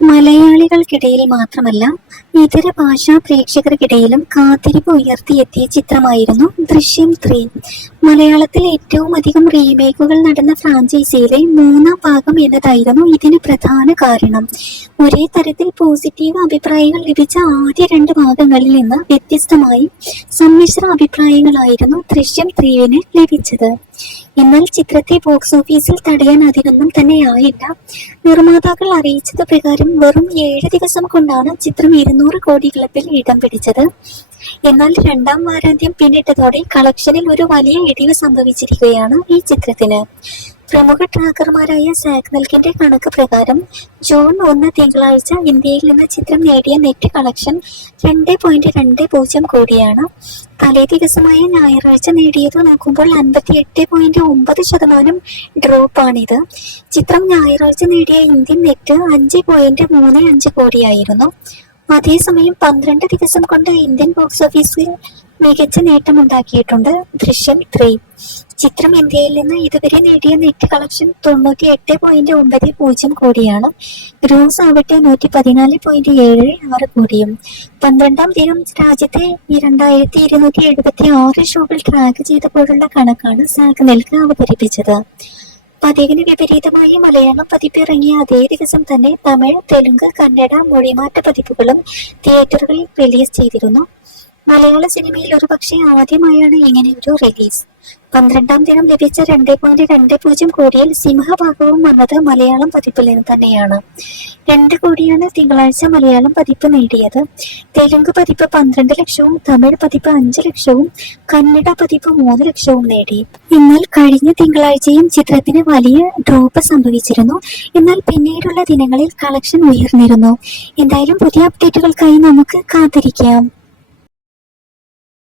മലയാളികൾക്കിടയിൽ മാത്രമല്ല ഇതര ഭാഷാ പ്രേക്ഷകർക്കിടയിലും കാത്തിരിപ്പ് ഉയർത്തിയെത്തിയ ചിത്രമായിരുന്നു ദൃശ്യം 3. മലയാളത്തിൽ ഏറ്റവും അധികം റീമേക്കുകൾ നടന്ന ഫ്രാഞ്ചൈസിയിലെ 3-ാം ഭാഗം എന്നതായിരുന്നു ഇതിന് പ്രധാന കാരണം. ഒരേ തരത്തിൽ പോസിറ്റീവ് അഭിപ്രായങ്ങൾ ലഭിച്ച ആദ്യ 2 ഭാഗങ്ങളിൽ നിന്ന് വ്യത്യസ്തമായി സമ്മിശ്ര അഭിപ്രായങ്ങളായിരുന്നു ദൃശ്യം 3-ന് ലഭിച്ചത്. എന്നാൽ ചിത്രത്തെ ബോക്സ് ഓഫീസിൽ തടയാൻ അതിനൊന്നും തന്നെ ആയില്ല. നിർമ്മാതാക്കൾ അറിയിച്ചത് പ്രകാരം വെറും 7 ദിവസം കൊണ്ടാണ് ചിത്രം 200 കോടി ക്ലബിൽ ഇടം പിടിച്ചത്. എന്നാൽ 2-ാം വാരാന്ത്യം പിന്നിട്ടതോടെ കളക്ഷനിൽ ഒരു വലിയ ഇടിവ് സംഭവിച്ചിരിക്കുകയാണ് ഈ ചിത്രത്തിന്. പ്രമുഖ ട്രാക്കർമാരായ സാഗ്നൽക്കിന്റെ കണക്ക് പ്രകാരം ജൂൺ 1 തിങ്കളാഴ്ച ഇന്ത്യയിൽ നിന്ന് ചിത്രം നേടിയ നെറ്റ് കളക്ഷൻ 2.20 കോടിയാണ്. തലേ ദിവസമായ ഞായറാഴ്ച നേടിയത് നോക്കുമ്പോൾ 58.9% ഡ്രോപ്പാണിത്. ചിത്രം ഞായറാഴ്ച നേടിയ ഇന്ത്യൻ നെറ്റ് 5.35 കോടിയായിരുന്നു. അതേസമയം 12 ദിവസം കൊണ്ട് ഇന്ത്യൻ ബോക്സ് ഓഫീസിൽ മികച്ച നേട്ടമുണ്ടാക്കിയിട്ടുണ്ട് ദൃശ്യം 3. ചിത്രം ഇന്ത്യയിൽ നിന്ന് ഇതുവരെ നേടിയ നെറ്റ് കളക്ഷൻ 98.90 കോടിയാണ്. ഗ്രോസ് ആവട്ടെ 114.76 കോടിയും. 12-ാം ദിനം രാജ്യത്തെ 2276 ഷോകൾ ട്രാക്ക് ചെയ്തപ്പോഴുള്ള കണക്കാണ് സാഗ്നൽക്ക് അവതരിപ്പിച്ചത്. പതിവിന് വിപരീതമായി മലയാളം പതിപ്പ് ഇറങ്ങിയ അതേ ദിവസം തന്നെ തമിഴ്, തെലുങ്ക്, കന്നഡ മൊഴിമാറ്റ പതിപ്പുകളും തിയേറ്ററുകളിൽ റിലീസ് ചെയ്തിരുന്നു. മലയാള സിനിമയിൽ ഒരുപക്ഷെ ആദ്യമായാണ് ഇങ്ങനെ ഒരു റിലീസ്. 12-ാം ദിനം ലഭിച്ച 2.20 കോടിയിൽ സിംഹഭാഗവും വന്നത് മലയാളം പതിപ്പിൽ നിന്ന് തന്നെയാണ്. 2 കോടിയാണ് തിങ്കളാഴ്ച മലയാളം പതിപ്പ് നേടിയത്. തെലുങ്ക് പതിപ്പ് 12 ലക്ഷവും തമിഴ് പതിപ്പ് 5 ലക്ഷവും കന്നഡ പതിപ്പ് 3 ലക്ഷവും നേടി. എന്നാൽ കഴിഞ്ഞ തിങ്കളാഴ്ചയും ചിത്രത്തിന് വലിയ ഡ്രോപ്പ് സംഭവിച്ചിരുന്നു. എന്നാൽ പിന്നീടുള്ള ദിനങ്ങളിൽ കളക്ഷൻ ഉയർന്നിരുന്നു. എന്തായാലും പുതിയ അപ്ഡേറ്റുകൾക്കായി നമുക്ക് കാത്തിരിക്കാം.